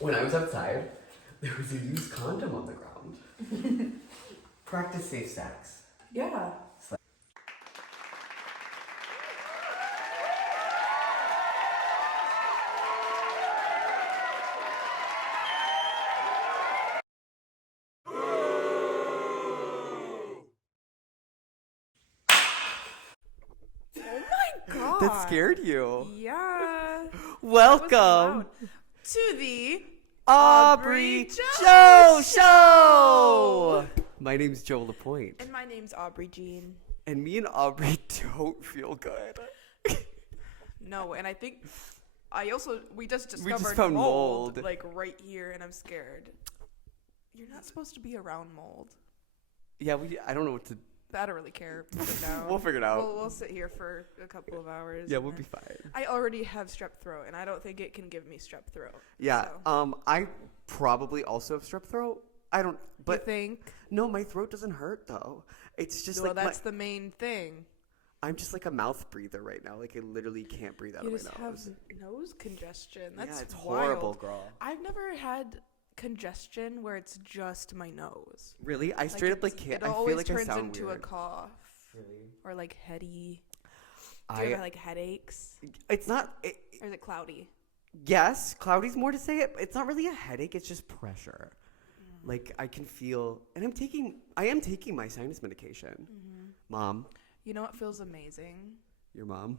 when I was outside, there was a used condom on the ground. Practice safe sex. Yeah. God. That scared you. Yeah. Welcome To the Aubree Aubree Joe Joe Show. My name's Joe Lapointe. And my name's Aubree Jean. And me and Aubree don't feel good. No, and I think we just discovered just found mold. like right here, and I'm scared. You're not supposed to be around mold. Yeah, I don't know what to. I don't really care. Put it down. We'll figure it out. We'll sit here for a couple of hours. Yeah, we'll be fine. I already have strep throat, and I don't think it can give me strep throat. Yeah, so. I probably also have strep throat. I don't, but You think? No, my throat doesn't hurt though. It's just Well, like that's the main thing. I'm just like a mouth breather right now. Like I literally can't breathe out You of just my have nose. nose congestion. That's yeah, it's wild. horrible, girl. I've never had congestion where it's just my nose. Really? I straight up like can't. It I feel always like I turns sound into weird. a cough. Really? Or like heady. Do you ever like headaches? It's not. Or is it cloudy? Yes, cloudy's more to say it. But it's not really a headache. It's just pressure. Like I can feel, and I am taking my sinus medication. Mm-hmm. Mom. You know what feels amazing? Your mom.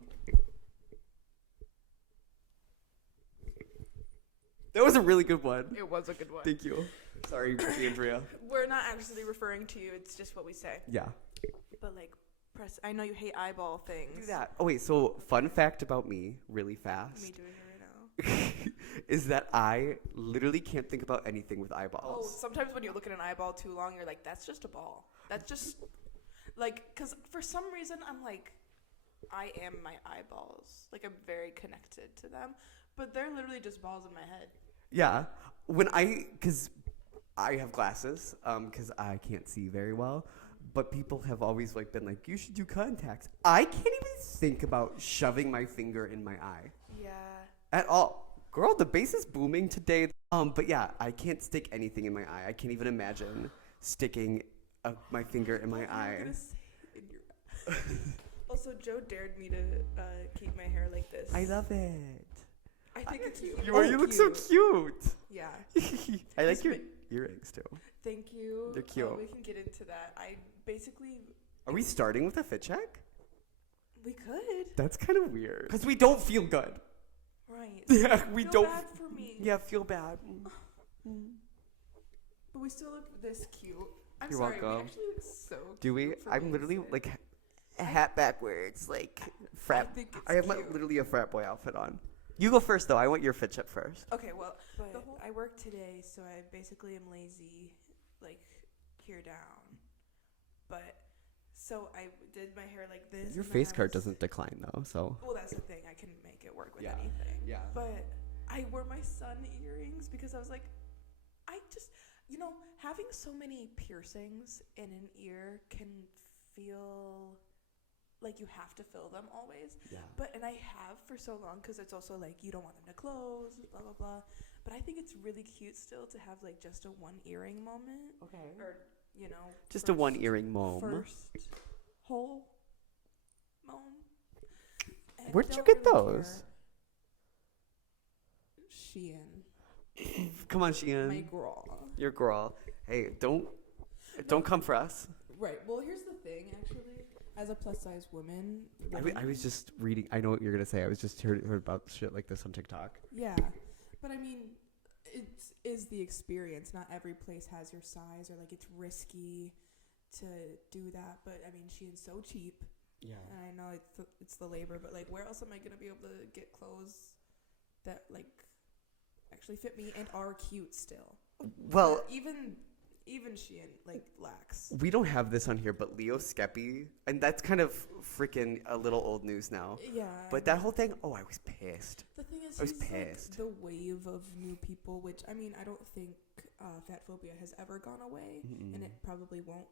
That was a really good one. It was a good one. Thank you. Sorry, Andrea. We're not actually referring to you. It's just what we say. Yeah. But like, I know you hate eyeball things. Do that. Oh wait. So fun fact about me, really fast. Me doing it right now. Is that I literally can't think about anything with Oh, eyeballs. sometimes when you look at an eyeball too long, you're like, that's just a ball. That's just, like, because for some reason, I'm like, I am my eyeballs. Like, I'm very connected to them. But they're literally just balls in my head. Yeah. Because I have glasses, because I can't see very well. But people have always like been like, you should do contacts. I can't even think about shoving my finger in my eye. Yeah. At all. Girl, the bass is booming today. But yeah, I can't stick anything in my eye. I can't even imagine sticking my finger in my eye. Gonna say in your eye. Also, Joe dared me to keep my hair like this. I love it. I think it's cute. You look so cute. Yeah. I like your earrings too. Thank you. They're cute. We can get into that. I basically. Are we starting with a fit check? We could. That's kind of weird. Because we don't feel good. Right. Yeah, we Feel don't. bad for me. Yeah, feel bad. But we still look this cute. I'm You're sorry. welcome. We actually look so cute. Do we? for I'm literally Wednesday. like a hat backwards, like frat. I think it's I have cute. literally a frat boy outfit on. You go first though. I want your fit check first. Okay, well, I work today, so I basically am lazy, like here down. But so I did my hair like this. Your and then face I card was- doesn't decline though, so. Well, that's the thing. I can make it work with Yeah. anything. Yeah. But I wore my sun earrings because I was like, having so many piercings in an ear can feel like you have to fill them always. Yeah. And I have for so long because it's also like you don't want them to close, blah, blah, blah. But I think it's really cute still to have like just a one earring moment. Okay. Or, Just a one earring mom. First whole mom. And Where'd I you don't get really those? care. Shein. Come on, Sheehan. My girl. Your girl. Hey, don't come for us. Right. Well, here's the thing, actually. As a plus size woman, I was just reading. I know what you're gonna say. I was just heard about shit like this on TikTok. Yeah, but I mean, it is the experience. Not every place has your size, or like it's risky to do that. But I mean, Shein's so cheap. Yeah. And I know it's the labor, but like, where else am I gonna be able to get clothes that like actually fit me and are cute still? Well, but even Shein like lacks. we don't have this on here, but Leo Skeppy, and that's kind of freaking a little old news now. Yeah. But that whole thing, I was pissed. The thing is, I was he's pissed. like the wave of new people, which I mean, I don't think fat phobia has ever gone away, and it probably won't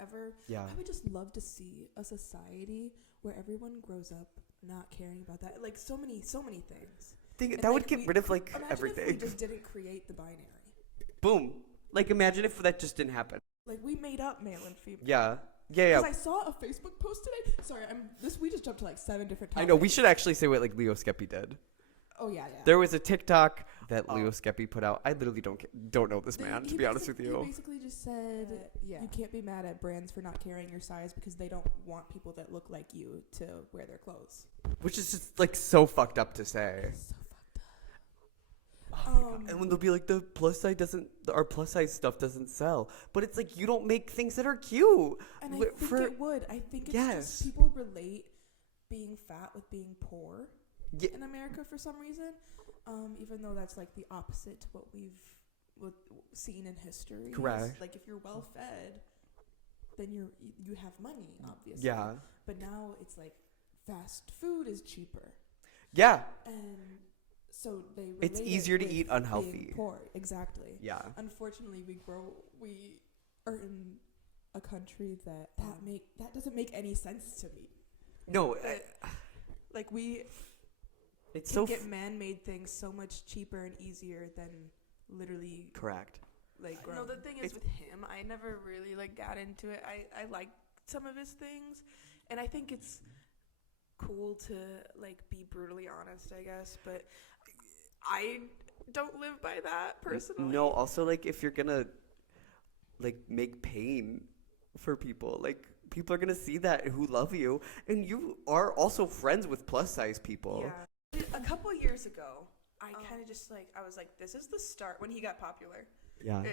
ever. Yeah. I would just love to see a society where everyone grows up not caring about that. Like so many things. Think And, that like, would get rid of like imagine everything. if we just didn't create the binary. Boom. Like imagine if that just didn't happen. Like we made up male and female. Yeah. Yeah. Because I saw a Facebook post today. Sorry, we just jumped to like 7 different topics. I know. We should actually say what like Leo Skeppy did. Oh yeah. There was a TikTok that Leo Skeppy put out. I literally don't know this man, to be honest with He you. basically just said, you can't be mad at brands for not carrying your size because they don't want people that look like you to wear their clothes. Which is just like so fucked up to say. So fucked up. Oh my God. And when they'll be like, our plus size stuff doesn't sell. But it's like, you don't make things that are cute. And I think it would. I think it's just people relate being fat with being poor in America for some reason. Even though that's like the opposite to what we've seen in history. Correct. Like if you're well fed, then you have money, obviously. Yeah. But now it's like fast food is cheaper. Yeah. And so they relate it's easier to eat unhealthy. Being poor, exactly. Yeah. Unfortunately, we are in a country that doesn't make any sense to me. No. Like we It's can so get man-made things so much cheaper and easier than literally correct. like grown. No, the thing is with him, I never really like got into it. I liked some of his things, and I think it's cool to like be brutally honest, I guess, but I don't live by that personally. No, also like if you're gonna like make pain for people, like people are gonna see that who love you, and you are also friends with plus size people. Yeah. A couple years ago, I kind of just like, I was like, this is the start when he got popular. Yeah.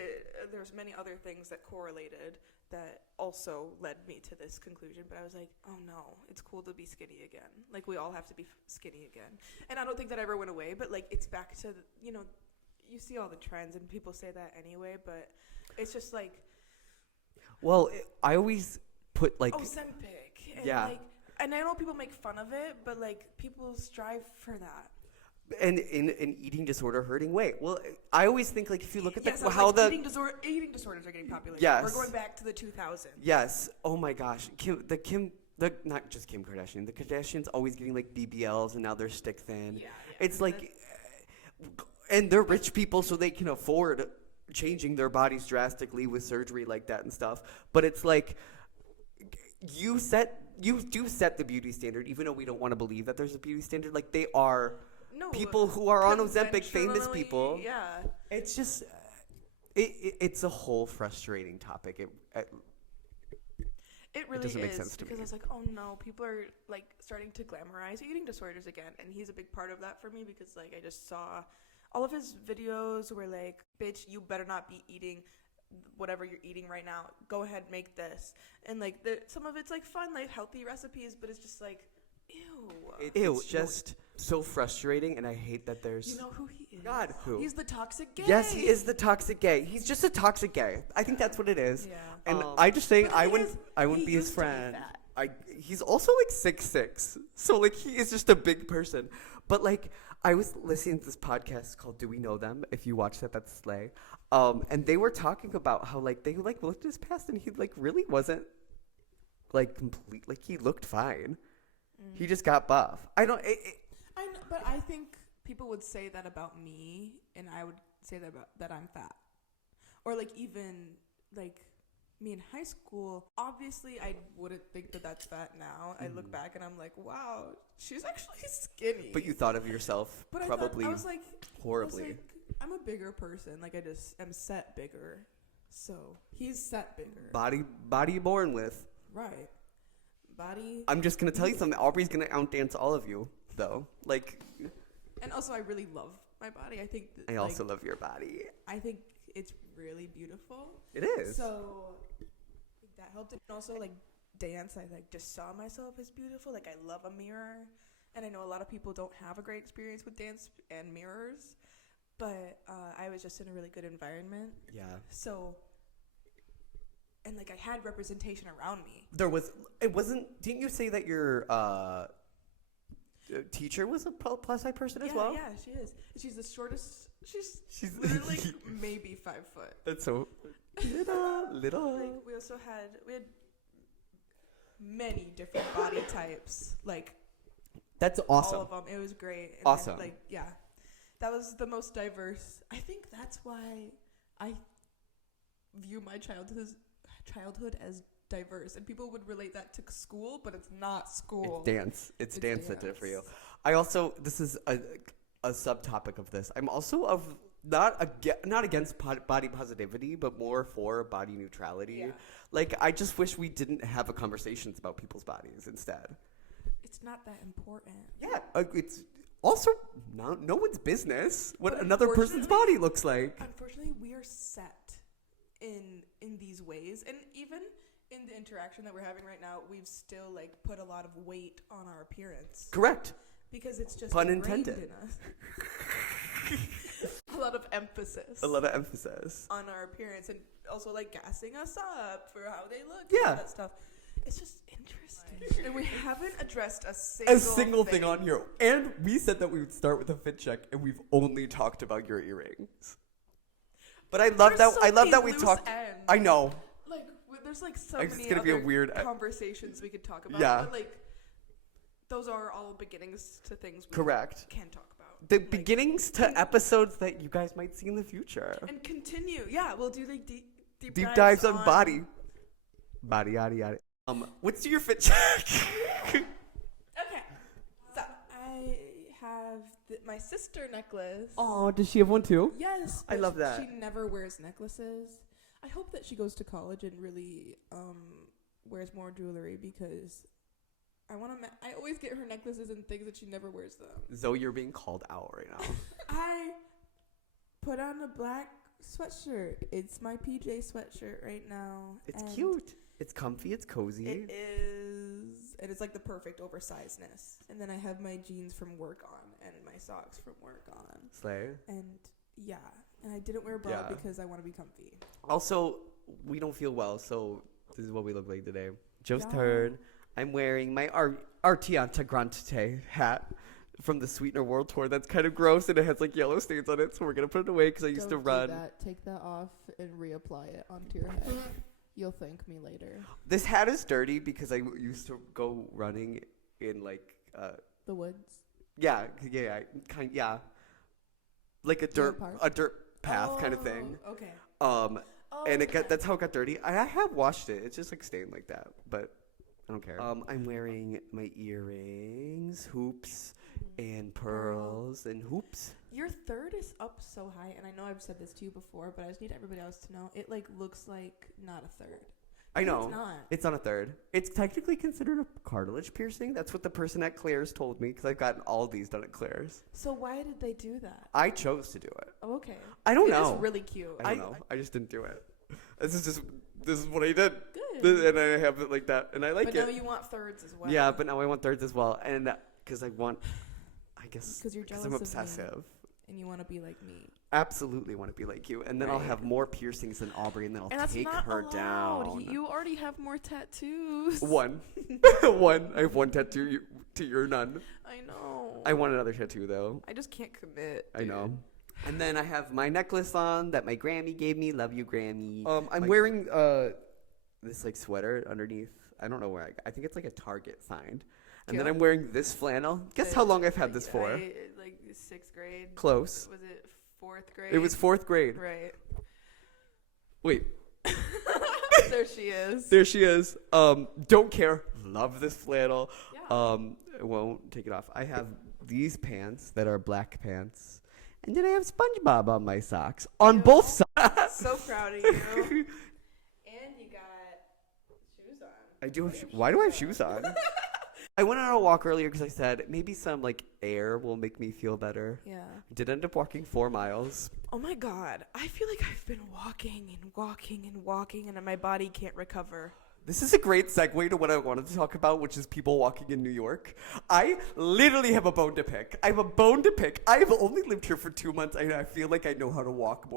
There's many other things that correlated that also led me to this conclusion, but I was like, oh no, it's cool to be skinny again. Like we all have to be skinny again. And I don't think that ever went away, but like it's back to, you see all the trends and people say that anyway, but it's just like. Well, I always put like. Ozempic. And yeah. Like, and I know people make fun of it, but like people strive for that. And in an eating disorder hurting weight. Well, I always think like if you look at eating disorders are getting popular. Yes. We're going back to the 2000s. Yes. Oh my gosh. Not just Kim Kardashian. The Kardashians always getting like BBLs and now they're stick thin. Yeah. It's like, and they're rich people so they can afford changing their bodies drastically with surgery like that and stuff. But it's like, you do set the beauty standard, even though we don't want to believe that there's a beauty standard. Like they are people who are on Ozempic, famous people. Yeah. It's just, it's a whole frustrating topic. It really doesn't is, make sense to because me. I was like, oh no, people are like starting to glamorize eating disorders again, and he's a big part of that for me because like I just saw all of his videos were like, bitch, you better not be eating whatever you're eating right now. Go ahead, make this. And like some of it's like fun, like healthy recipes, but it's just like, ew. It's just so frustrating, and I hate that there's. You know who he is? God, who? He's the toxic gay. Yes, he is the toxic gay. He's just a toxic gay. I think that's what it is. Yeah. And I just saying But I wouldn't be his used to be friend. fat. He's also like 6'6", so like he is just a big person. But like I was listening to this podcast called "Do We Know Them?" If you watch that, that's Slay. And they were talking about how like they like looked at his past and he like really wasn't like complete. Like he looked fine. He just got buff. I know, but I think people would say that about me, and I would say that I'm fat, or like even like me in high school. Obviously, I wouldn't think that that's fat now. I look back and I'm like, wow, she's actually skinny. But you thought of yourself probably I was like, horribly. I'm a bigger person. Like I just am set bigger. So he's set bigger. Body born with. Right. Body. I'm just gonna tell you something. Aubree's gonna outdance all of you, though. Like. And also, I really love my body. I think. I also love your body. I think it's really beautiful. It is. So I think that helped. And also, like dance, I like just saw myself as beautiful. Like I love a mirror, and I know a lot of people don't have a great experience with dance and mirrors, but I was just in a really good environment. Yeah. So. And like I had representation around me. It wasn't. Didn't you say that your teacher was a plus size person as well? Yeah, she is. She's the shortest. She's literally maybe 5 foot. That's so little. Like we had many different body types. Like that's awesome. all of them. It was great. And awesome. Then, like yeah. That was the most diverse. I think that's why I view my childhood as diverse, and people would relate that to school, but it's not school. It's dance. It's dance that did it for you. I also, this is a subtopic of this. I'm also not against body positivity, but more for body neutrality. Yeah. Like, I just wish we didn't have conversations about people's bodies instead. It's not that important. Yeah, it's also no one's business what But another person's body looks like. Unfortunately, we are set in these ways, and even in the interaction that we're having right now, we've still like put a lot of weight on our appearance. Correct. Because it's just Pun ingrained intended. in us. A lot of emphasis. A lot of emphasis on our appearance, and also like gassing us up for how they look. Yeah. And all that stuff. It's just interesting, and we haven't addressed a single thing on here. And we said that we would start with a fit check, and we've only talked about your earrings. But I love There's that. I so love many that we loose talked. ends. I know. Like there's like so It's many gonna be a other weird conversations we could talk about. Yeah. But like those are all beginnings to things we Correct. can talk about. The Like, beginnings to episodes that you guys might see in the future. and continue. Yeah, we'll do like deep Dives on body. Body, yada, yada. What's your fit check? Okay. So I have my sister necklace. Oh, does she have one too? Yes. I but love that. She never wears necklaces. I hope that she goes to college and really wears more jewelry, because I want to. I always get her necklaces and things that she never wears them. Zoe, you're being called out right now. I put on a black sweatshirt. It's my PJ sweatshirt right now. It's and cute. It's comfy. It's cozy. It is. And it's like the perfect oversizedness. And then I have my jeans from work on and my socks from work on. Slay. And yeah. And I didn't wear a bra Yeah. because I want to be comfy. Also, we don't feel well, so this is what we look like today. Joe's Yeah. turn. I'm wearing my Artianta Grande hat from the Sweetener World Tour. That's kind of gross, and it has like yellow stains on it, so we're going to put it away because I used to Don't run. do that. Take that off and reapply it onto your head. You'll thank me later. This hat is dirty because I used to go running in like The woods. yeah, like a Deer dirt Park? path kind of thing. Okay. And that's how it got dirty. I have washed it. It's just like stained like that, but I don't care. I'm wearing my earrings, hoops, and pearls and hoops. Your third is up so high, and I know I've said this to you before, but I just need everybody else to know it like looks like not a third. I know. It's not. It's on a third. It's technically considered a cartilage piercing. That's what the person at Claire's told me, because I've gotten all these done at Claire's. So why did they do that? I chose to do it. Oh, okay. I don't know. It's really cute. I don't know. I just didn't do it. This is what I did. Good. And I have it like that, and I like but it. now you want thirds as well. Yeah, but now I want thirds as well, and because I guess Because you're jealous I'm of me. obsessive. And you want to be like me. Absolutely want to be like you, and then I'll Right. have more piercings than Aubree, and then I'll And that's take not her allowed. down. You already have more tattoos. One. I have one tattoo. To your none. I know. I want another tattoo though. I just can't commit. I know. dude. And then I have my necklace on that my Grammy gave me. Love you, Grammy. I'm My- wearing this like sweater underneath. I don't know where I think it's like a Target find. And then Cute. I'm wearing this flannel. Guess how long I've had this for? Like 6th grade. Close. Was it 4th grade? It was 4th grade. Right. Wait, There she is. there she is. Don't care. Love this flannel. Yeah. I won't take it off. I have these pants that are black pants. And then I have SpongeBob on my socks. On Ew. both sides. So proud of you. And you got shoes on. I do have why do I have shoes on? I went on a walk earlier because I said maybe some like air will make me feel better. Yeah. Did end up walking 4 miles. Oh my God. I feel like I've been walking and walking and walking, and my body can't recover. This is a great segue to what I wanted to talk about, which is people walking in New York. I literally have a bone to pick. I have a bone to pick. I have only lived here for 2 months, and I feel like I know how to walk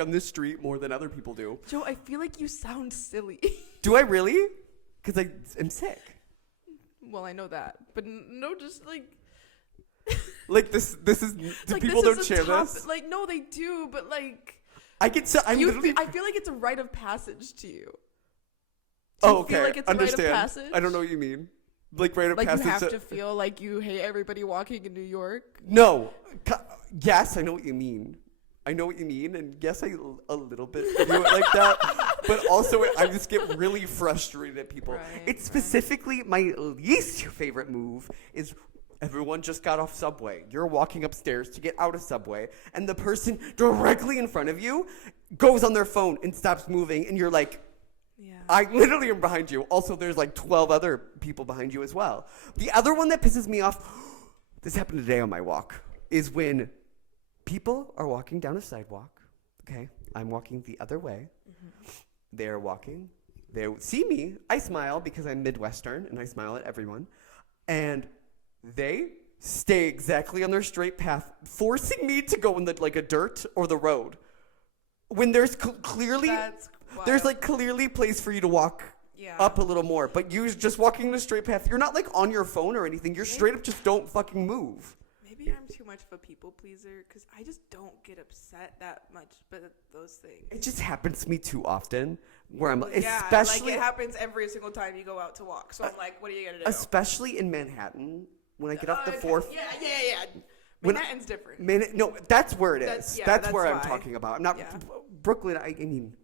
on the street more than other people do. Joe, I feel like you sound silly. Do I really? Because I am sick. Well, I know that, but no, just like Like this is. Do like, people this don't is a share top- this? Like, no, they do, but like I get so. I'm literally. I feel like it's a rite of passage to you. Oh, you okay. feel like it's a rite of Understand. passage? I don't know what you mean. Like rite of Like passage. you have to feel like you hate everybody walking in New York. No. yes, I know what you mean. I know what you mean, and yes, I a little bit do it like that. But also, I just get really frustrated at people. Right, It's specifically my least favorite move is everyone just got off Subway. You're walking upstairs to get out of Subway, and the person directly in front of you goes on their phone and stops moving, and you're like, Yeah. I literally am behind you. Also, there's like 12 other people behind you as well. The other one that pisses me off, this happened today on my walk, is when people are walking down a sidewalk. Okay, I'm walking the other way. They're walking. They see me. I smile because I'm Midwestern and I smile at everyone. And they stay exactly on their straight path, forcing me to go in the like a dirt or the road. When there's clearly That's there's wild. like clearly place for you to walk Yeah. up a little more, but you just walking the straight path. You're not like on your phone or anything. You're straight up just don't fucking move. Maybe I'm too much of a people pleaser because I just don't get upset that much, but those things. It just happens to me too often where I'm Yeah, especially like it happens every single time you go out to walk. So I'm like, what are you gonna do? especially in Manhattan when I get off the Okay. fourth. Yeah. When- Manhattan's different. No, that's where it is. That's- yeah, that's that's where I'm why. talking about. I'm not Yeah. Brooklyn. I mean,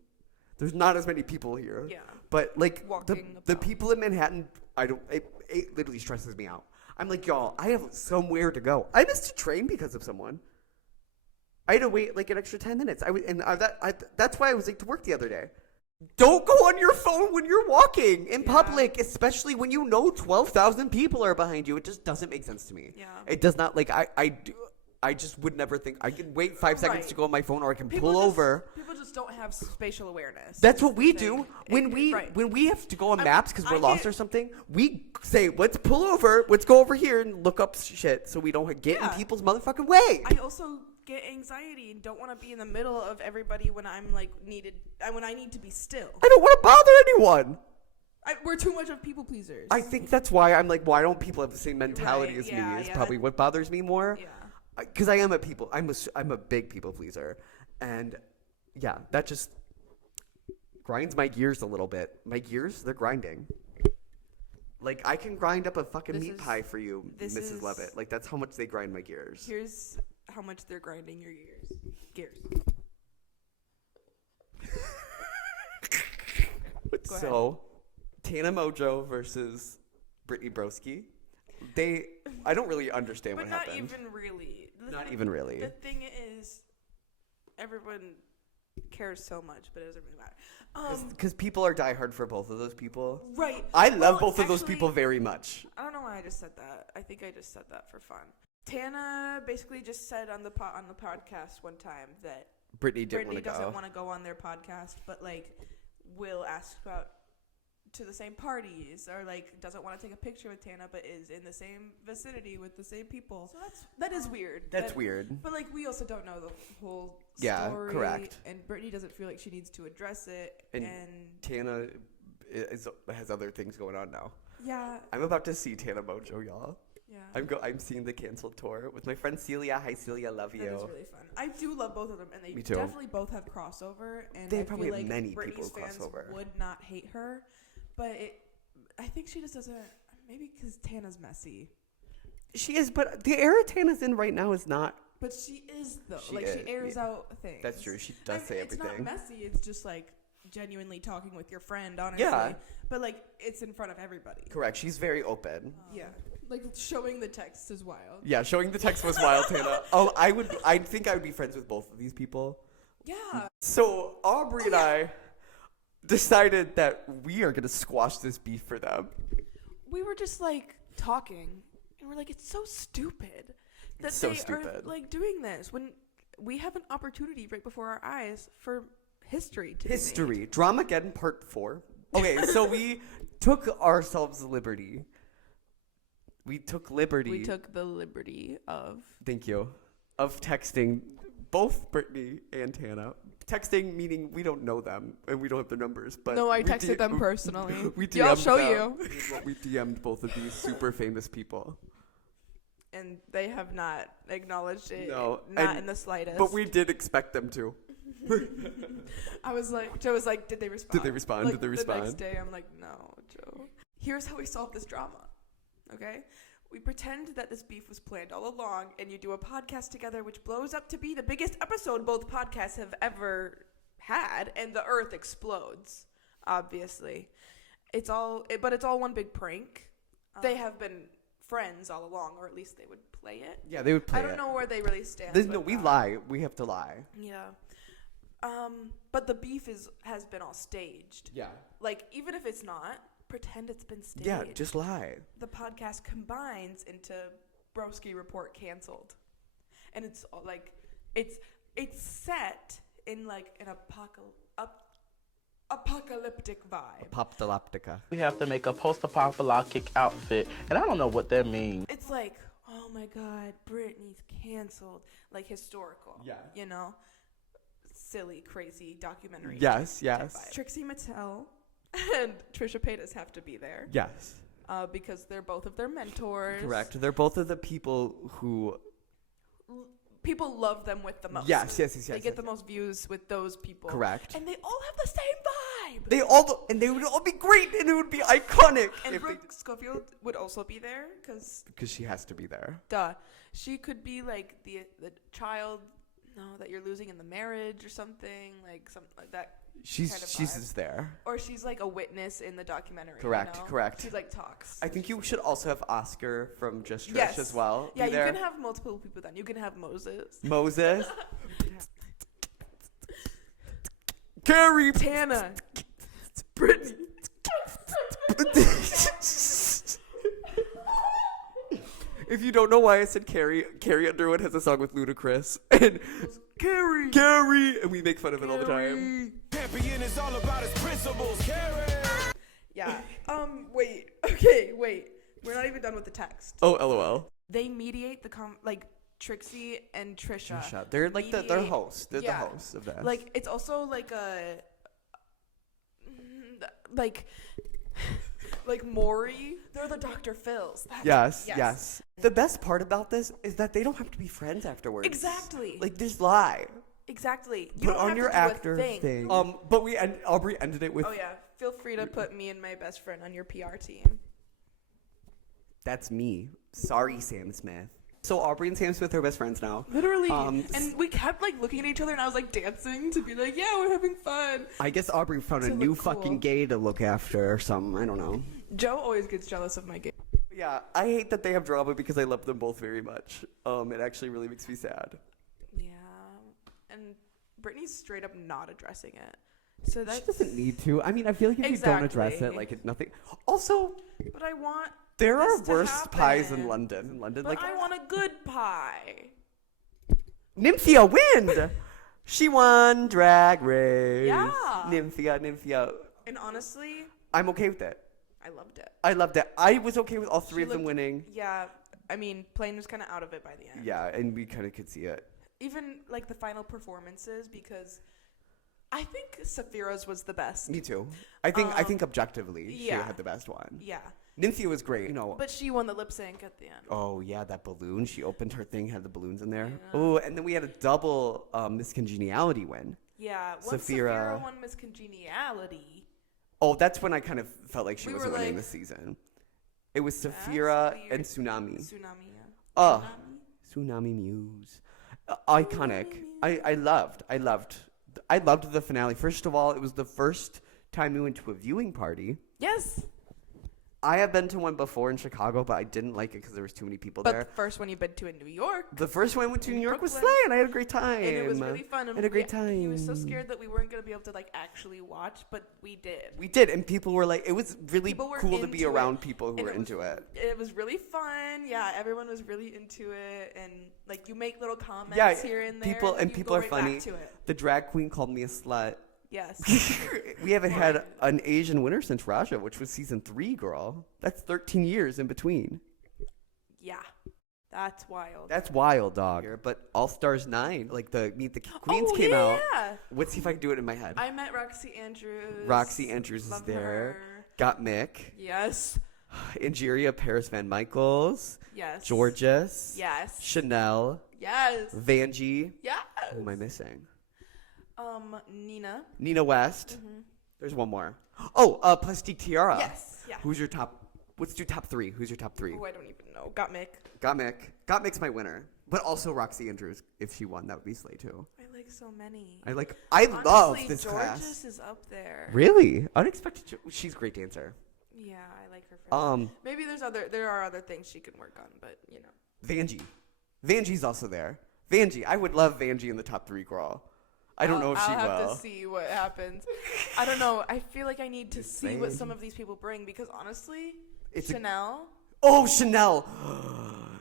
there's not as many people here. Yeah. But like Walking the about. people in Manhattan, I don't. It literally stresses me out. I'm like, y'all, I have somewhere to go. I missed a train because of someone. I had to wait like an extra 10 minutes. That's why I was late to work the other day. Don't go on your phone when you're walking in public, especially when you know 12,000 people are behind you. It just doesn't make sense to me. Yeah. It does not. Like I just would never think I can wait 5 seconds Right. to go on my phone, or I can People pull just- over. People just don't have spatial awareness. That's what we the do thing. when we Right. when we have to go on I- maps because we're I lost get- or something. We say, let's pull over, let's go over here and look up shit so we don't get in Yeah. people's motherfucking way. I also get anxiety and don't want to be in the middle of everybody when I'm like when I need to be still. I don't want to bother anyone. We're too much of people pleasers. I think that's why I'm like, why don't people have the same mentality Right, as yeah, me? Is yeah, probably what bothers me more. Yeah. Because I am I'm a big people pleaser, and yeah, that just grinds my gears a little bit. My gears, they're grinding. Like I can grind up a fucking This meat is- pie for you, this Mrs. is- Levitt. Like that's how much they grind my gears. Here's how much they're grinding your gears. Go So, Tana Mojo versus Brittany Broski. I don't really understand But what not happened. even really. Not even really. The thing is, everyone cares so much, but it doesn't really matter. Because people are diehard for both of those people. Right. I love Well, both of those actually, people very much. I don't know why I just said that. I think I just said that for fun. Tana basically just said on the podcast one time that Brittany didn't Brittany want to doesn't go. want to go on their podcast, but like will ask about to the same parties or like doesn't want to take a picture with Tana, but is in the same vicinity with the same people. So that is weird. That's weird. But like we also don't know the whole Yeah, story. correct. And Brittany doesn't feel like she needs to address it. And And Tana has other things going on now. yeah, I'm about to see Tana Mojo, y'all. yeah. I'm seeing the canceled tour with my friend Celia. Hi Celia, love you. That is really fun. I do love both of them, and they Me too. definitely both have crossover. And They I probably feel have like many Britney's people fans crossover. would not hate her, but I think she just doesn't. Maybe because Tana's messy, She is, but the era Tana's in right now is not. but she is though. She Like is, she airs yeah. out things. That's true. She does say it's everything. not messy. It's just like genuinely talking with your friend, honestly. Yeah. But like it's in front of everybody. Correct. She's very open. Yeah. Like showing the text is wild. Yeah, showing the text was wild, Tana. I think I would be friends with both of these people. Yeah. So Aubree and I decided that we are gonna squash this beef for them. We were just like talking, and we're like, it's so stupid that It's so they stupid. are like doing this when we have an opportunity right before our eyes for history to be History. Dramageddon Part 4. Okay, so we took ourselves the liberty. We took liberty. made. We took the liberty of Thank you. Of texting both Brittany and Tana. Texting meaning we don't know them and we don't have their numbers. But No, I we texted them personally. We Yeah, I'll DM'd show them. you. We DM'd both of these super famous people. and they have not acknowledged it. No, Not and- in the slightest. But we did expect them to. Joe was like, did they respond? Did they respond? Like, Did they The respond? next day, I'm like, no, Joe. Here's how we solve this drama. Okay? we pretend that this beef was planned all along, and you do a podcast together, which blows up to be the biggest episode both podcasts have ever had, and the earth explodes, obviously. But it's all one big prank. They have been friends all along, or at least they would play it. Yeah, they would play it. I don't know where they really stand. We lie. We have to lie. Yeah. But the beef has been all staged. Yeah. Like, even if it's not, pretend it's been staged. Yeah, just lie. The podcast combines into Broski Report canceled. And it's all, like, it's set in like an apocalyptic vibe. Apoptaloptica. We have to make a post-apocalyptic outfit, and I don't know what that means. It's like, oh my God, Britney's canceled. Like, historical. Yeah. You know? Silly, crazy documentary. Yes, type yes. vibe. Trixie Mattel and Trisha Paytas have to be there. Yes. Because they're both of their mentors. Correct. They're both of the people who... People love them with the most. Yes. They get the most views with those people. Correct. And they all have the same vibe. They would all be great, and it would be iconic. And Brooke Schofield would also be there, because she has to be there. Duh. She could be like the child, that you're losing in the marriage or something, like something like that. She's kind of just there. Or she's like a witness in the documentary. Correct, you know? correct. She like talks. I think you should also have Oscar from Just Trish Yes. as well. Yeah, be you there. can have multiple people then. You can have Moses. Moses. Carrie. Tana. Brittany. If you don't know why I said Carrie Underwood has a song with Ludacris. And Carrie. And we make fun of it all the time. Champion is all about his principles. Carrie. Yeah. Wait. Okay, wait. We're not even done with the text. Oh, LOL. They mediate the Trixie and Trisha. They're like they're mediate- hosts. They're yeah. the hosts of this. Like, it's also like like Maury. They're the Dr. Phils. Yes. The best part about this is that they don't have to be friends afterwards. Exactly. Like, just lie. Exactly. You Put don't on have your to do a actor thing. But Aubree ended it with, Oh yeah. Feel free to put me and my best friend on your PR team. that's me. Sorry, Sam Smith. So Aubree and Sam Smith are best friends now. Literally. And we kept like looking at each other, and I was like dancing to be like, yeah, we're having fun. I guess Aubree found a To new look cool. fucking gay to look after or something. I don't know. Joe always gets jealous of my game. Yeah, I hate that they have drama because I love them both very much. It actually really makes me sad. Yeah. And Brittany's straight up not addressing it. So She doesn't need to. I mean, I feel like if you don't address it, like, it's nothing. Also, But I want. there are this to worse pies in happen. London. But like, I want a good pie. Nymphia win. She won Drag Race. Yeah. Nymphia. And honestly, I'm okay with it. I loved it. I loved it. I was okay with all three She of them looked- winning. Yeah. I mean, Plain was kind of out of it by the end. Yeah, and we kind of could see it. Even like the final performances, because I think Saphira's was the best. Me too. I think objectively, she yeah. had the best one. Yeah. Nymphia was great. You know. But she won the lip sync at the end. Oh yeah, that balloon. She opened her thing, had the balloons in there. Yeah. Oh, and then we had a double Miss Congeniality win. Yeah. Once Saphira- Saphira won Miss Congeniality. Oh, that's when I kind of felt like she We wasn't were winning like, this season. It was That's Saphira weird. and Tsunami. Tsunami, yeah. Oh, Tsunami? Tsunami Muse. Iconic. I loved the finale. First of all, it was the first time we went to a viewing party. Yes. I have been to one before in Chicago, but I didn't like it because there was too many people But there. the first one you've been to in New York. The first one I went to in New York was Brooklyn. slay, and I had a great time. And it was really fun. And I had a great time. He was so scared that we weren't going to be able to like actually watch, but we did. We did, and people were like, it was really People were cool to be into around it, people who and were it was- into it. It was really fun. Yeah, everyone was really into it, and like you make little comments Yeah, here and there. people and you people go are right funny. Back to it. The drag queen called me a slut. Yes. We haven't had an Asian winner since Raja, which was season 3, girl. That's 13 years in between. Yeah. That's wild. That's wild, dog. But All Stars 9, like the Meet the Queens Oh, came out. yeah. Let's see if I can do it in my head. I met Roxy Andrews. Roxy Andrews is Love there. her. Got Mick. Yes. Angeria Paris Van Michaels. Yes. Georges. Yes. Chanel. Yes. Vanjie. Yes. Who am I missing? Nina. Nina West. Mm-hmm. There's one more. Oh, Plastique Tiara. Yes. Yeah. Who's your top Let's do top 3. Who's your top 3? Oh, I don't even know. Got Mick. Got Mick. Got Mick's my winner. But also Roxy Andrews, if she won, that would be slay too. I like so many. I Honestly, love this Georges class. is up there. Really? Unexpected. She's a great dancer. Yeah, I like her. For that. Maybe there are other things she can work on, but you know. Vanjie. Vanjie's also there. Vanjie. I would love Vanjie in the top 3, girl. I don't know if she I'll have will. to see what happens. I don't know. I feel like I need to Just see what saying. some of these people bring because honestly, It's a- Chanel. Oh, Chanel.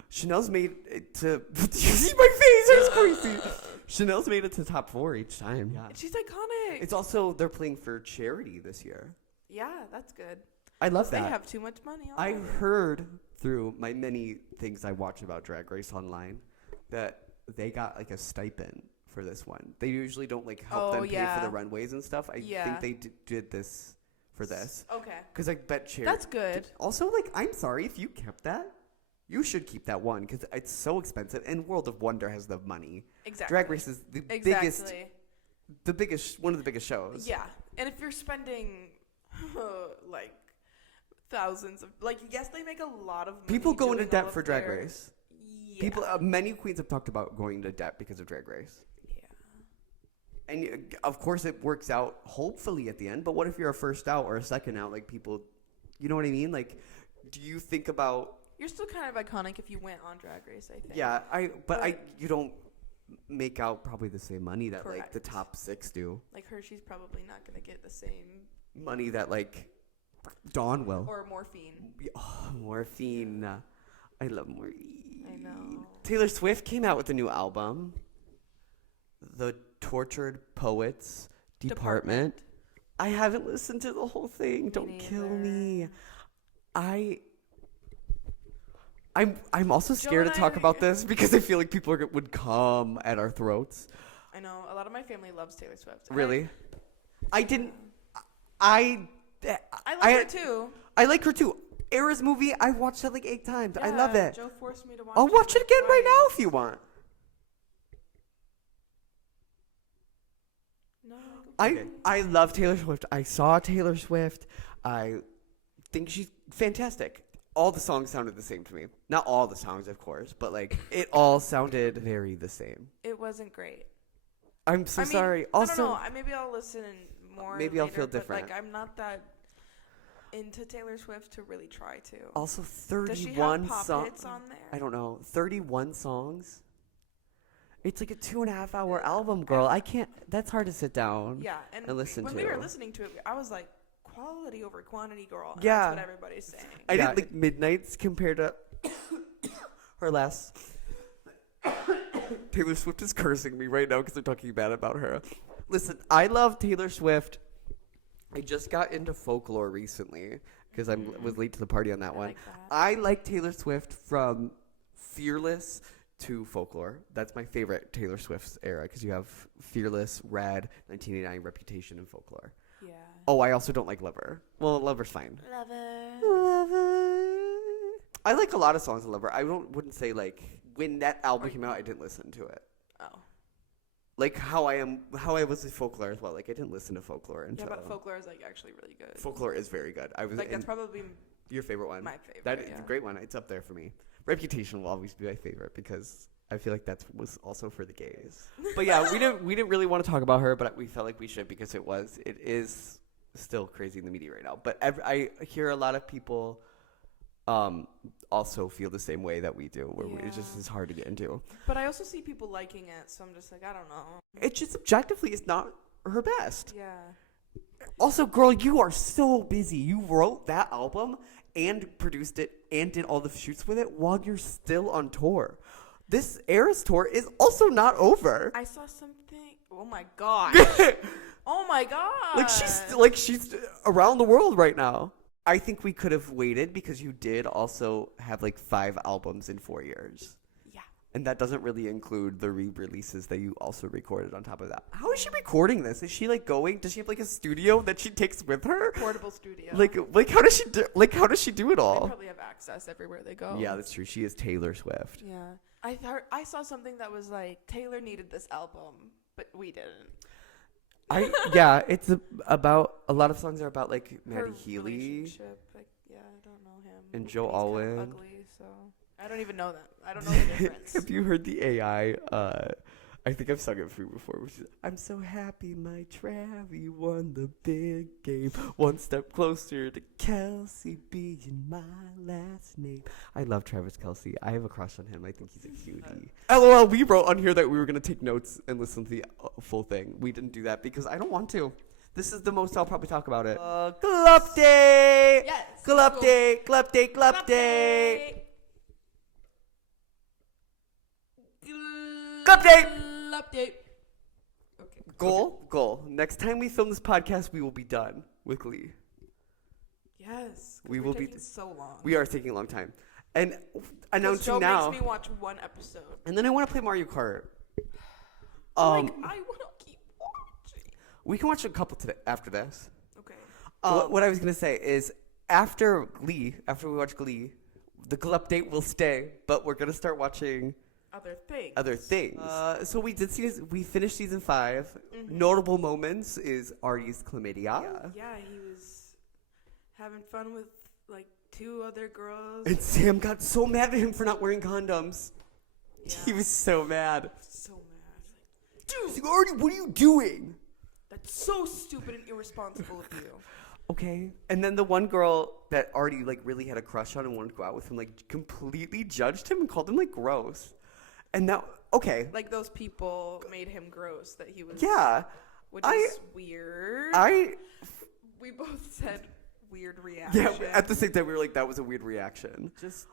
Chanel's made it to. You see my face? It's crazy. Chanel's made it to top 4 each time. Yeah. She's iconic. It's also they're playing for charity this year. Yeah, that's good. I love They that. have too much money. I already. heard through my many things I watch about Drag Race online that they got like a stipend for this one. They usually don't like help them pay yeah. for the runways and stuff. I Yeah. think they did this for this Okay. because I bet charity. That's good. Also, like, I'm sorry if you kept that. You should keep that one because it's so expensive, and World of Wonder has the money. Exactly. Drag Race is the biggest, one of the biggest shows. Yeah, and if you're spending like thousands of yes, they make a lot of money. People go into doing all debt of for Drag their- Race. Yeah. People, many queens have talked about going into debt because of Drag Race. Yeah. And of course, it works out hopefully at the end. But what if you're a first out or a second out? Like people, you know what I mean? Like, do you think about? You're still kind of iconic if you went on Drag Race, I think. Yeah, you don't make out probably the same money that like the Correct. top 6 do. Like Hershey's probably not gonna get the same Money that like Dawn will. or morphine. Oh, morphine. I love morphine. I know. Taylor Swift came out with a new album, The Tortured Poets Department. I haven't listened to the whole thing. Don't kill me. I'm also scared to and talk I- about this because I feel like people would come at our throats. I know a lot of my family loves Taylor Swift. Really? I didn't. I like her too. I like her too. Era's movie, I watched it like 8 times. I love Yeah, it. Joe forced me to watch I'll watch it like again right now twice. if you want. No. I love Taylor Swift. I saw Taylor Swift. I think she's fantastic. All the songs sounded the same to me. Not all the songs, of course, but like it all sounded very the same. It wasn't great. I'm so I mean, sorry. Also, I don't know. Maybe I'll listen more. Maybe I'll later, feel but, different. Like I'm not that into Taylor Swift to really try to. also Does she 31 have pop songs. hits on there? I don't know. 31 songs. It's like a 2.5 hour album, girl. I can't. That's hard to sit down. Yeah, and listen when to. we were listening to it, I was like, quality over quantity, girl. And Yeah. that's what everybody's saying. I didn't like Midnight's compared to her last. Taylor Swift is cursing me right now because they're talking bad about her. Listen, I love Taylor Swift. I just got into folklore recently because I was late to the party on that one. like that. I like Taylor Swift from Fearless to folklore. That's my favorite Taylor Swift's era because you have Fearless, Red, 1989, Reputation, and folklore. Yeah. Oh, I also don't like Lover. Well, Lover's fine. Lover. Lover. I like a lot of songs of Lover. I wouldn't say like when that album came out, I didn't listen to it. Oh. Like how I was with folklore as well. Like I didn't listen to folklore until. Yeah, but folklore is like actually really good. Folklore is very good. I was Like that's probably your favorite one. my favorite. That is yeah. a great one. It's up there for me. Reputation will always be my favorite because I feel like that was also for the gays. But yeah, we didn't really want to talk about her, but we felt like we should because it is still crazy in the media right now. But I hear a lot of people also feel the same way that we do, where it just is hard to get into. But I also see people liking it, so I'm just like, I don't know. It just objectively is not her best. Yeah. Also, girl, you are so busy. You wrote that album and produced it and did all the shoots with it while you're still on tour. This Eras tour is also not over. I saw something. Oh my god. Oh my god. She's around the world right now. I think we could have waited because you did also have like 5 albums in 4 years. Yeah. And that doesn't really include the re-releases that you also recorded on top of that. How is she recording this? Is she like going? Does she have like a studio that she takes with her? Portable studio. Like how does she do? Like how does she do it They all? probably have access everywhere they go. Yeah, that's true. She is Taylor Swift. Yeah. I saw something that was like Taylor needed this album, but we didn't. It's about a lot of songs are about like Her Maddie Healy. relationship, like, Yeah, I don't know him. And Joe He's kinda Alwyn. ugly, so I don't even know that. I don't know the difference. Have you heard the AI? I think I've sung it for you before. Which is, I'm so happy my Travie won the big game. One step closer to Kelsey being my last name. I love Travis Kelsey. I have a crush on him. I think he's a cutie. LOL, we wrote on here that we were going to take notes and listen to the full thing. We didn't do that because I don't want to. This is the most I'll probably talk about it. Glup Day! Yes. Glup Day! Glup Day! Glup Day! Glup Day! Update. Okay. Goal. Next time we film this podcast, we will be done with Glee. Yes. We We're will be taking so long. We are taking a long time. And announcing Joe now. makes me watch one episode. And then I want to play Mario Kart. I want to keep watching. We can watch a couple today after this. Okay. What I was going to say is after Glee, after we watch Glee, the Glee update will stay, but we're going to start watching Other things. So we finished season 5. Mm-hmm. Notable moments is Artie's chlamydia. Yeah, he was having fun with like 2 other girls. And Sam got so mad at him for not wearing condoms. Yeah. He was so mad. So mad. Dude, he's like, Artie, what are you doing? That's so stupid and irresponsible of you. Okay. And then the one girl that Artie like really had a crush on and wanted to go out with him like completely judged him and called him like gross. And now, okay. Like those people made him gross that he was. Yeah. Which is weird. We both said weird reaction. Yeah, at the same time, we were like, that was a weird reaction.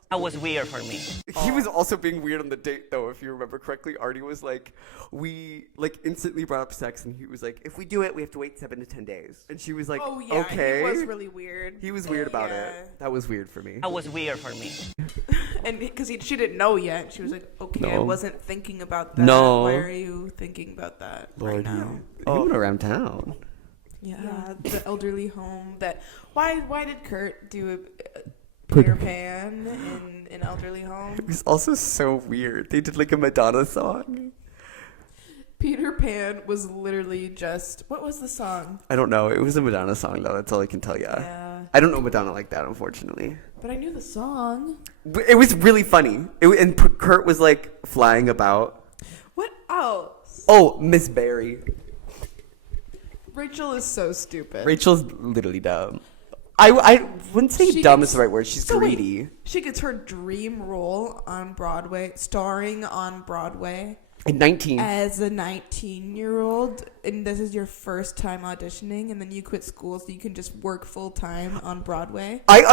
That was weird for me. He was also being weird on the date, though, if you remember correctly. Artie was like, we like instantly brought up sex, and he was like, if we do it, we have to wait 7 to 10 days. And she was like, oh, yeah, okay. He was really weird. He was weird about it. That was weird for me. That was weird for me. And because she didn't know yet. She was like, okay, I No. wasn't thinking about that. No. Why are you thinking about that right now? He went around town. Yeah, the elderly home. Why did Kurt do a Peter Pan in an elderly home? It was also so weird. They did like a Madonna song. Peter Pan was literally just, what was the song? I don't know. It was a Madonna song, though. That's all I can tell you. Yeah. I don't know Madonna like that, unfortunately. But I knew the song. It was really funny. And Kurt was like flying about. What else? Oh, Miss Barry. Rachel is so stupid. Rachel's literally dumb. I wouldn't say She dumb gets- is the right word. She's so wait. greedy. She gets her dream role on Broadway, starring on Broadway At 19. as a 19-year-old, and this is your first time auditioning, and then you quit school so you can just work full time on Broadway. I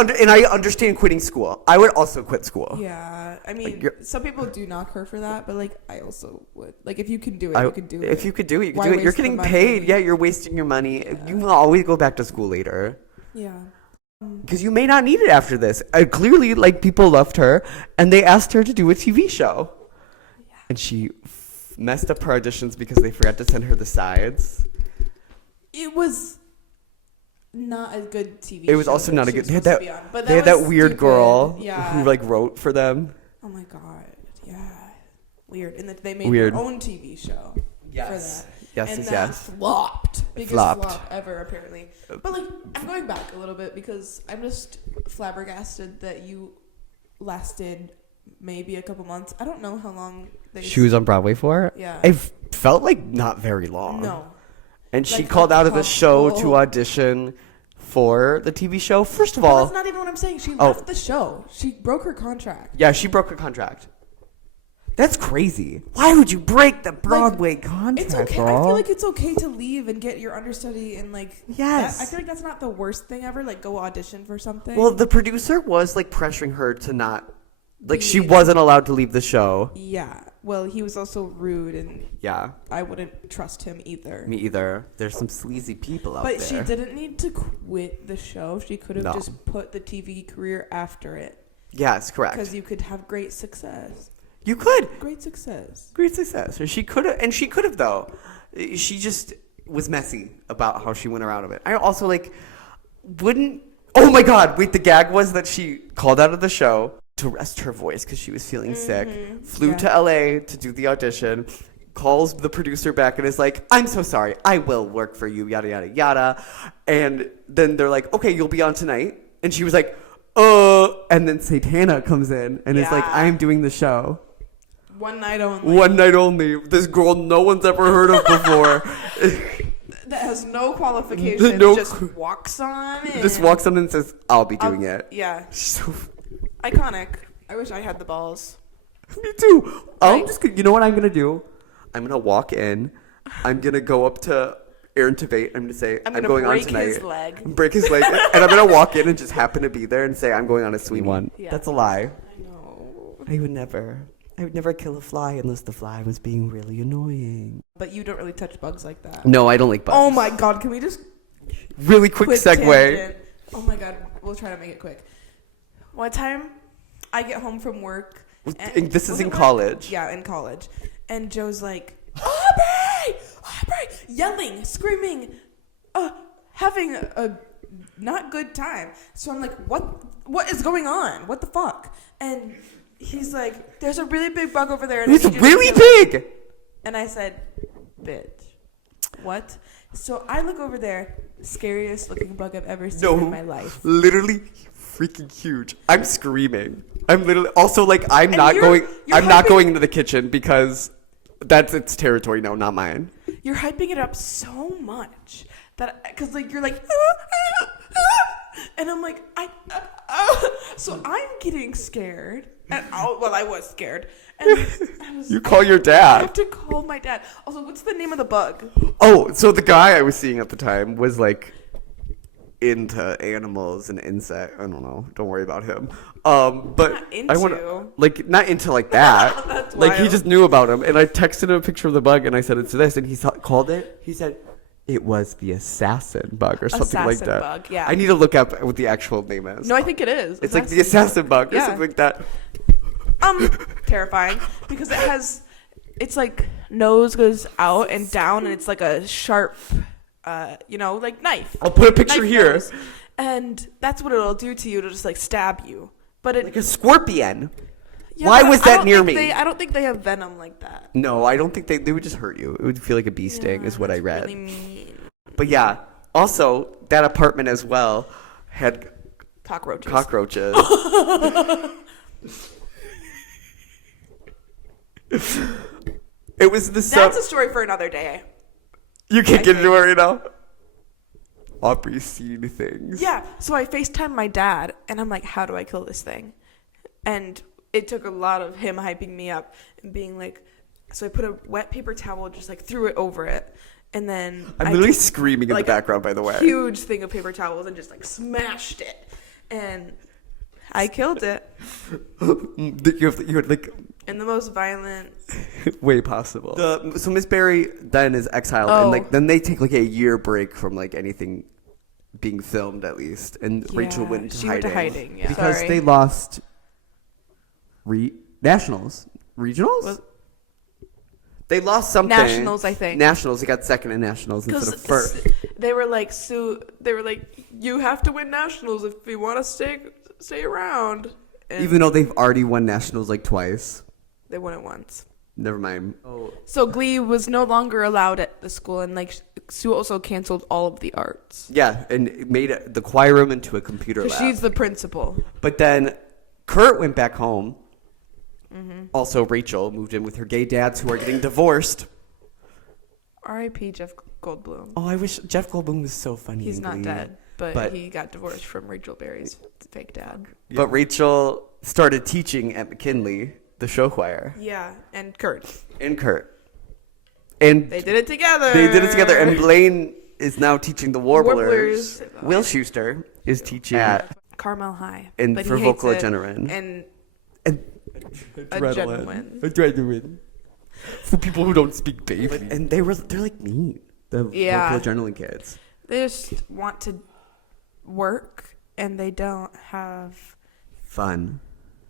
understand quitting school. I would also quit school. Yeah, I mean, you're- some people do knock her for that, but like I also would. Like if you can do it, you can do it. If you could do it, you could Why do it. You're waste the getting money? paid. Yeah, you're wasting your money. You will always go back to school later. Yeah. Because you may not need it after this. Clearly, like, people loved her, and they asked her to do a TV show. Yeah. And she messed up her auditions because they forgot to send her the sides. It was not a good TV show. It was also that not a she good... was They had supposed to be on, but they had that was weird stupid. girl Yeah. who, like, wrote for them. Oh my god. Yeah. Weird. And that they made Weird. their own TV show for that. Yes, and yes, that yes. flopped. Biggest flopped. flop ever, apparently. But like, I'm going back a little bit because I'm just flabbergasted that you lasted maybe a couple months. I don't know how long they. She was on Broadway for? Yeah. I felt like not very long. No. And she Like, called out of the show couple- to audition for the TV show. First of But all, that's not even what I'm saying. She Oh. left the show. She broke her contract. yeah, she broke her contract. That's crazy. Why would you break the Broadway contract, It's okay. girl? I feel like it's okay to leave and get your understudy and like. Yes. I feel like that's not the worst thing ever. Like go audition for something. Well, the producer was like pressuring her to not, like she Leave. wasn't allowed to leave the show. Yeah. Well, he was also rude, and Yeah, I wouldn't trust him either. me either. There's some sleazy people out But there. she didn't need to quit the show. She could have No. just put the TV career after it Yes, correct. because you could have great success. You could. Great success. Great success. Or she could have, and she could have though. She just was messy about how she went around of it. I also like wouldn't. Oh my God! Wait, the gag was that she called out of the show to rest her voice because she was feeling sick. Flew to LA to do the audition. Calls the producer back and is like, "I'm so sorry. I will work for you." Yada yada yada. And then they're like, "Okay, you'll be on tonight." And she was like, And then Satana comes in and is like, Yeah. I'm doing the show. One night only. One night only. This girl no one's ever heard of before. That has no qualifications. No just walks on. And Just walks on and says, I'll be doing it. Yeah. So, Iconic. I wish I had the balls. me too. I'm Like- just gonna, you know what I'm gonna do? I'm gonna walk in. I'm gonna go up to Aaron Tveit. I'm gonna say, I'm I'm gonna going on break tonight. his leg. Break his leg. And I'm gonna walk in and just happen to be there and say, I'm going on a sweet one. Yeah. That's a lie. I know. I would never kill a fly unless the fly was being really annoying. But you don't really touch bugs like that. No, I don't like bugs. Oh my god, can we just Really quick segue. tangent. Oh my god, we'll try to make it quick. One time, I get home from work. And this is was in it work? college. Yeah, in college. And Joe's like, Aubree! Yelling, screaming, having a not good time. So I'm like, what is going on? What the fuck? And he's like, there's a really big bug over there. And I It's need you to really kill it." big. And I said, bitch, what? So I look over there, scariest looking bug I've ever seen No. in my life. Literally freaking huge. I'm screaming. I'm literally also like I'm And not you're hyping- going into the kitchen because that's its territory now, not mine. You're hyping it up so much that, because like you're like, and I'm like, so I'm getting scared. And I was scared. And I was, You call your I dad. have to call my dad. Also, what's the name of the bug? Oh, so the guy I was seeing at the time was like into animals and insect. I don't know. Don't worry about him. But Not I want to into. like not into like that. That's Like he wild. just knew about him, and I texted him a picture of the bug, and I said it's this, and he called it. He said it was the assassin bug or something like Assassin that. bug, yeah. I need to look up what the actual name is. No, I think it is. It's like the assassin bug or Yeah. something like that. Terrifying because it's like nose goes out and down, and it's like a sharp, like knife. I'll put a picture Knife here. nose. And that's what it'll do to you. It'll just like stab you. But it. Like a scorpion. yeah, why but was I that don't near think me? I don't think they have venom like that. No, I don't think they would just hurt you. It would feel like a bee sting, Yeah, is what I that's read. Really mean. But yeah, also that apartment as well had Cockroaches. cockroaches. It was the That's a story for another day. You can't I get into think. it right now. Aubrey's seen things. Yeah. So I FaceTime my dad, and I'm like, "How do I kill this thing?" And it took a lot of him hyping me up and being like, so I put a wet paper towel, just like threw it over it, and then I'm I literally took screaming in like the a background, by the way. huge thing of paper towels and just like smashed it, and I killed it You had like in the most violent. way possible. So Miss Barry then is exiled, and like Oh. then they take like a year break from like anything being filmed at least, and Rachel Yeah, went into she hiding. went to hiding, yeah. Because Sorry. they lost nationals, regionals. Was- They lost something. Nationals, I think. Nationals. They got second in nationals instead of first. They were like, you have to win nationals if you want to stay around. And Even though they've already won nationals like twice. they won it once. Never mind. Oh. So Glee was no longer allowed at the school, and like Sue also canceled all of the arts. Yeah, and it made the choir room into a computer lab. She's the principal. But then Kurt went back home. Mm-hmm. Also, Rachel moved in with her gay dads who are getting divorced. R.I.P. Jeff Goldblum. Oh, I wish Jeff Goldblum was so funny. He's in not Glee. dead, but But- he got divorced from Rachel Berry's fake dad. But Rachel started teaching at McKinley, the show choir, Yeah, and Kurt. and Kurt. And They did it together. And Blaine is now teaching the Warblers. Warblers. Will Schuster is teaching at Carmel High. and but for he hates vocal it, adrenaline. And Adrenaline. adrenaline. Adrenaline. For people who don't speak baby. And they're like me, the Yeah. vocal adrenaline kids. They just want to work, and they don't have Fun.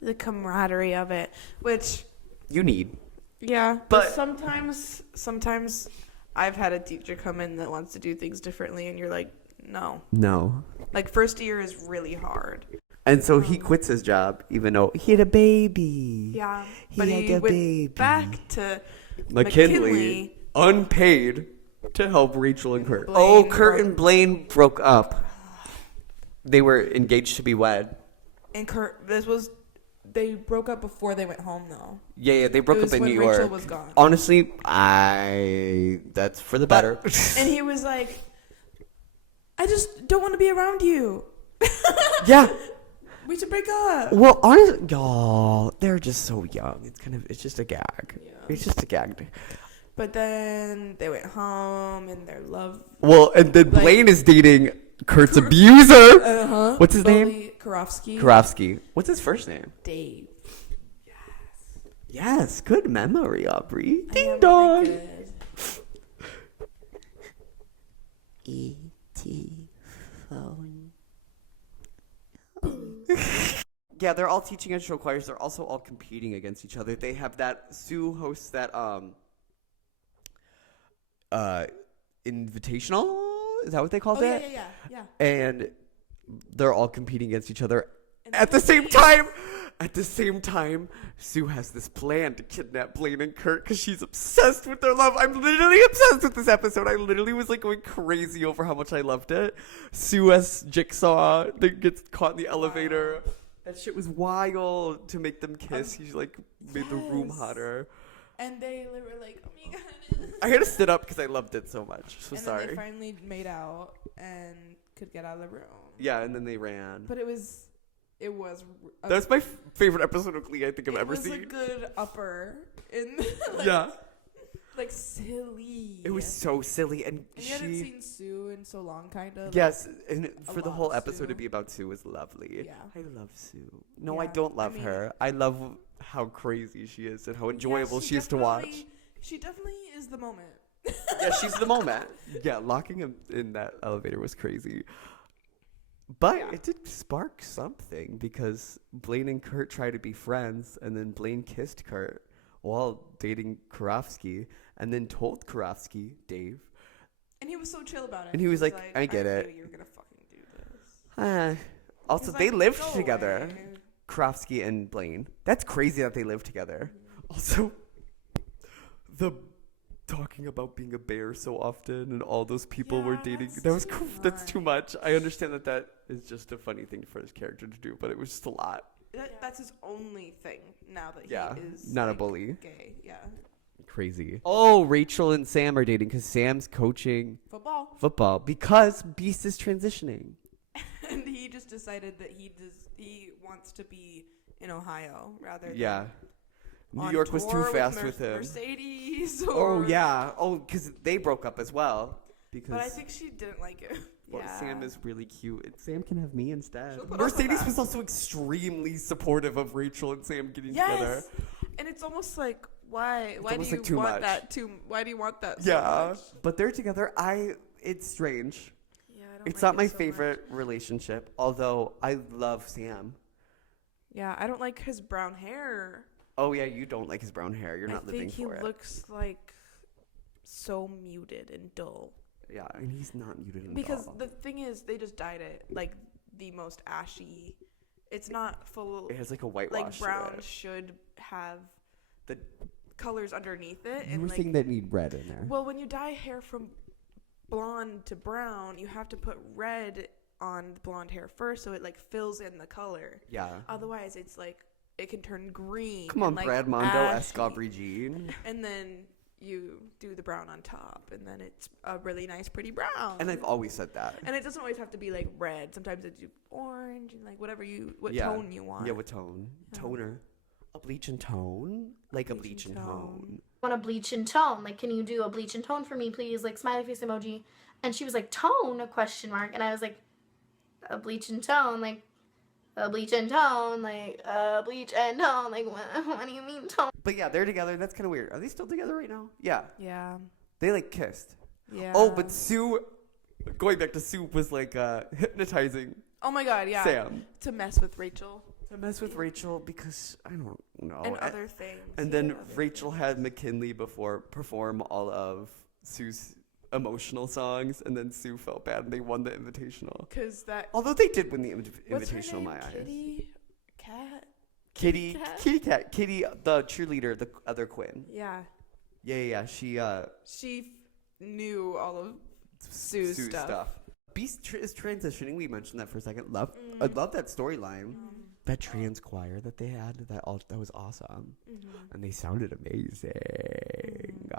the camaraderie of it, which You need. yeah. But- But sometimes I've had a teacher come in that wants to do things differently, and you're like, no. No. Like first year is really hard. And so he quits his job, even though he had a baby. Yeah, He but had he a went baby. back to McKinley, unpaid, to help Rachel and Kurt. Blaine Kurt broke- and Blaine broke up. They were engaged to be wed. And Kurt, they broke up before they went home though. Yeah, they broke It up was in when New Rachel York. was gone. Honestly, that's for the better. And he was like, I just don't want to be around you. Yeah. We should break up. Well, honestly, y'all, they're just so young. It's just a gag. Yeah. It's just a gag. But then they went home and their love. Well, and then Like- Blaine is dating Kurt's abuser. What's his name? Bully Karofsky. Karofsky. What's his first name? Dave. Yes, good memory, Aubree. I Ding am dong. really good. E.T. phone. Yeah, they're all teaching at show choirs. They're also all competing against each other. They have that Sue hosts that invitational. Is that what they called it? Yeah. And they're all competing against each other And at the that's same great. time. At the same time, Sue has this plan to kidnap Blaine and Kurt because she's obsessed with their love. I'm literally obsessed with this episode. I literally was like going crazy over how much I loved it. Sue as Jigsaw that gets caught in the elevator. That shit was wild to make them kiss. He like made the room Yes. hotter. And they were like, oh my god. I had to sit up because I loved it so much. So and sorry. then they finally made out and could get out of the room. Yeah, and then they ran. But it was That's my favorite episode of Glee I think I've ever It was a seen. good upper in like, Yeah. like silly. It was so silly, and And you hadn't she. seen Sue in so long, kind of. Yes, and a for the lot whole of episode Sue. to be about Sue was lovely. Yeah. I love Sue. No, I Yeah, don't I love mean- her. I love how crazy she is and how enjoyable she is to watch. She definitely is the moment. Yeah, she's the moment. Yeah, locking him in that elevator was crazy. But it did spark something because Blaine and Kurt tried to be friends, and then Blaine kissed Kurt while dating Karofsky, and then told Karofsky, Dave, And he was so chill about it. And he was like, I get knew it. you were gonna fucking do this. Also, He's they like, lived "Go together. away." Karofsky and Blaine. That's crazy that they live together. Also, the talking about being a bear so often and all those people were Yeah, dating. that's That was too that's too much. I understand that is just a funny thing for his character to do, but it was just a lot. That's his only thing now that Yeah, he is not a like, bully. Gay, yeah. Crazy. Oh, Rachel and Sam are dating because Sam's coaching football because Beast is transitioning. And he just decided that he wants to be in Ohio rather than Yeah. New on York was too tour fast with him. Mercedes. Oh or- yeah. Oh, because they broke up as well. Because But I think she didn't like it. well, Yeah. Sam is really cute. And Sam can have me instead. She'll put up with Mercedes that. was also extremely supportive of Rachel and Sam getting together. Yes. And it's almost like why do almost you like too want much. that too? Why do you want that? So Yeah, much? but they're together. It's strange. Yeah, I don't It's like not it my so much. favorite relationship, although I love Sam. Yeah, I don't like his brown hair. Oh yeah, you don't like his brown hair. You're not living for I think it. he looks like so muted and dull. Yeah, and he's not muted at Because all. the thing is, they just dyed it like the most ashy. It's not full. It has like a whitewash. Like to brown it. should have The colors underneath it. you and were like, saying that need red in there. well, when you dye hair from blonde to brown, you have to put red on the blonde hair first, so it like fills in the color. Yeah. Otherwise, it's like it can turn green. Come on, and, like, Brad Mondo esque ashy. Aubree Jean. And then you do the brown on top, and then it's a really nice, pretty brown. And I've always said that. And it doesn't always have to be like red. Sometimes it's orange and like what Yeah. tone you want. Yeah, what tone? Yeah. Toner. A bleach and tone? Like a bleach and tone. Want to bleach and tone? Like, can you do a bleach and tone for me, please? Like, smiley face emoji. And she was like, tone? A question mark. And I was like, a bleach and tone? Like, a bleach and tone? Like, a bleach and tone? Like, what do you mean tone? But yeah, they're together. That's kind of weird. Are they still together right now? Yeah. Yeah. They like kissed. Yeah. Oh, but Sue, going back to Sue, was like hypnotizing oh my God, yeah. Sam To mess with Rachel to mess with Rachel because I don't know. and other things. And He then did other Rachel things. had McKinley perform all of Sue's emotional songs, and then Sue felt bad, and they won the invitational. Cause that. Although they did win the What's her invitational, name? in my eyes. Kitty, cat. Kitty Cat, Kitty, the cheerleader, the other Quinn. Yeah. Yeah. She She knew all of Sue's stuff. Beast is transitioning. We mentioned that for a second. I love that storyline. that trans choir that they had, that was awesome. And they sounded amazing.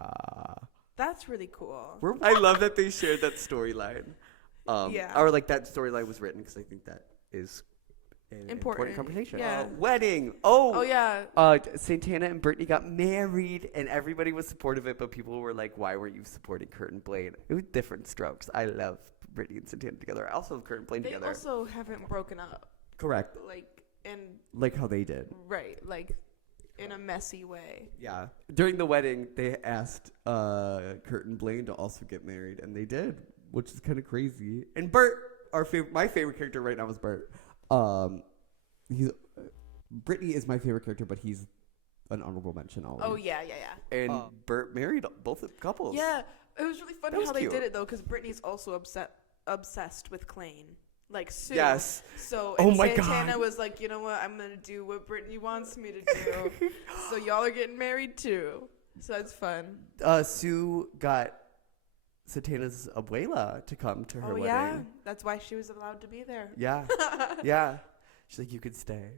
That's really cool. I love that they shared that storyline. Yeah. Or like that storyline was written because I think that is an important conversation. Yeah. Wedding. Oh yeah. Santana and Brittany got married, and everybody was supportive of it, but people were like, "Why weren't you supporting Kurt and Blaine?" It was different strokes. I love Brittany and Santana together. I also love Kurt and Blaine They together. also haven't broken up. Correct. Like how they did. right, like in a messy way. Yeah. During the wedding, they asked Kurt and Blaine to also get married, and they did, which is kind of crazy. And Bert, my favorite character right now is Bert. Brittany is my favorite character, but he's an honorable mention always. Oh yeah. And Bert married both couples. Yeah, it was really funny was how cute. they did it though, because Brittany's also obsessed with Klain, like Sue. Yes. So Oh and my Santana God. was like, you know what, I'm gonna do what Brittany wants me to do. So y'all are getting married too. So that's fun. Sue got Santana's abuela to come to her Oh wedding. yeah, that's why she was allowed to be there. Yeah. Yeah. She's like, you could stay.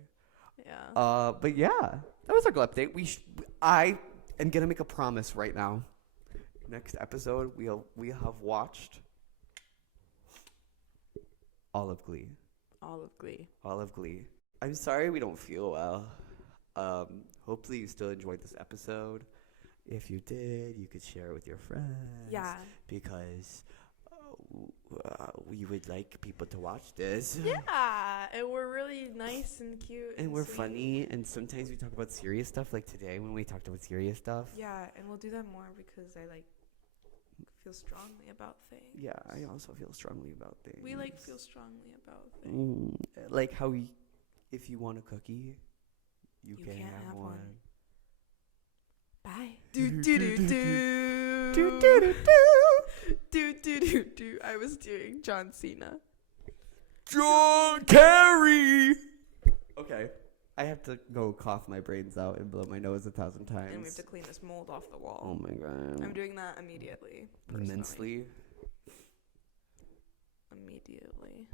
Yeah. But yeah, that was our glue update. I am gonna make a promise right now. Next episode, we have watched all of Glee. All of Glee. All of Glee. I'm sorry we don't feel well. Hopefully you still enjoyed this episode. If you did, you could share it with your friends. Yeah. Because we would like people to watch this. Yeah, and we're really nice and cute. And we're sweet. funny, and sometimes we talk about serious stuff, like today when we talked about serious stuff. Yeah, and we'll do that more because I feel strongly about things. Yeah, I also feel strongly about things. We feel strongly about things. Like how if you want a cookie, you can have one. Bye. Do, Do do, do do, do do, do, do, do. do do do do. I was doing John Cena. John Kerry. Okay, I have to go cough my brains out and blow my nose 1,000 times. And we have to clean this mold off the wall. Oh my god. I'm doing that immediately. personally. Immensely. Immediately.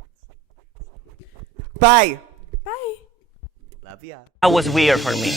Bye. Bye. Love ya. That was weird for me.